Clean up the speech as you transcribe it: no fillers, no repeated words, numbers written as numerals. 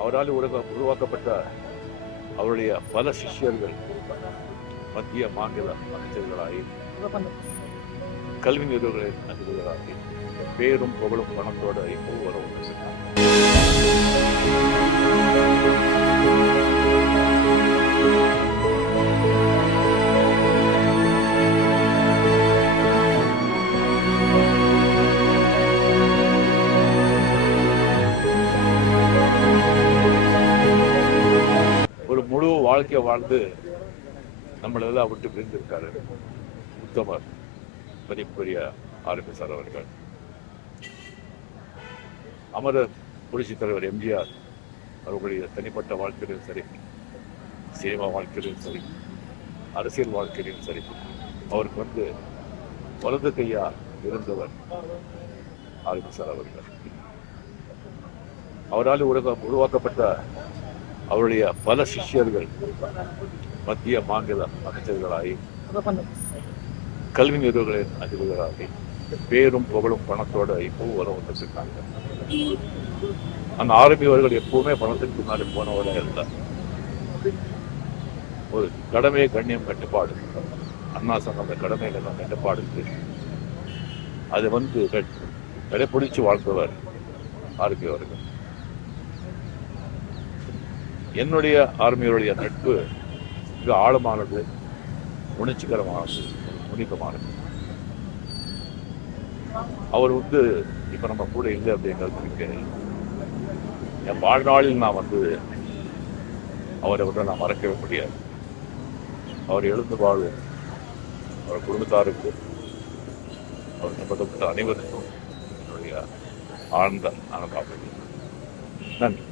அவரால் உருவாக்கப்பட்ட அவருடைய பல சிஷ்யர்கள் மத்திய மாநில அமைச்சர்களாகி கல்வி நிறுவனங்களின் அதிபர்களாகி பேரும் புகழும் பணத்தோட இப்போ வர ஒரு முழு வாழ்க்கையை வாழ்ந்து நம்மளெல்லாம் விட்டு பிரிந்திருக்காரு உத்தமர் மதிப்புரிய ஆர்பி சார் அவர்கள். அமரர் புரட்சித் தலைவர் எம்ஜிஆர் அவர்களுடைய தனிப்பட்ட வாழ்க்கையிலும் சரி, சினிமா வாழ்க்கையிலும் சரி, அரசியல் வாழ்க்கையிலும் சரி, அவருக்கு வலது கையா இருந்தவர் ஆர்பி சார் அவர்கள். அவரால் உருவாக்கப்பட்ட அவருடைய பல சிஷ்யர்கள் மத்திய மாநில அமைச்சர்களாகி கல்வி நிறுவனங்களின் அதிபர்களாகி பேரும் புகழும் பணத்தோட இப்போ வர வந்துருக்காங்க. அந்த ஆர்மி அவர்கள் எப்பவுமே பணத்துக்கு முன்னாடி போனவரே இல்லை. ஒரு கடமை கண்ணியம் கட்டுப்பாடு, அண்ணா சொன்ன அந்த கடமை கட்டுப்பாடு அதை கடைப்பிடிச்சு வாழ்ந்தவர் ஆர்மி அவர்கள். என்னுடைய ஆர்மியோடைய நட்பு மிக ஆழமானது, உணர்ச்சிகரமானது, முனிக்கமானது. அவர் இப்ப நம்ம கூட இல்லை அப்படிங்கிறது என் வாழ்நாளில் நான் அவரை நான் மறக்கவே முடியாது. அவர் எழுந்து வாழும் அவர் குடும்பத்தாருக்கு, அவர் சம்பந்தப்பட்ட அனைவருக்கும் என்னுடைய ஆழ்ந்த ஆனந்தாகும். நன்றி.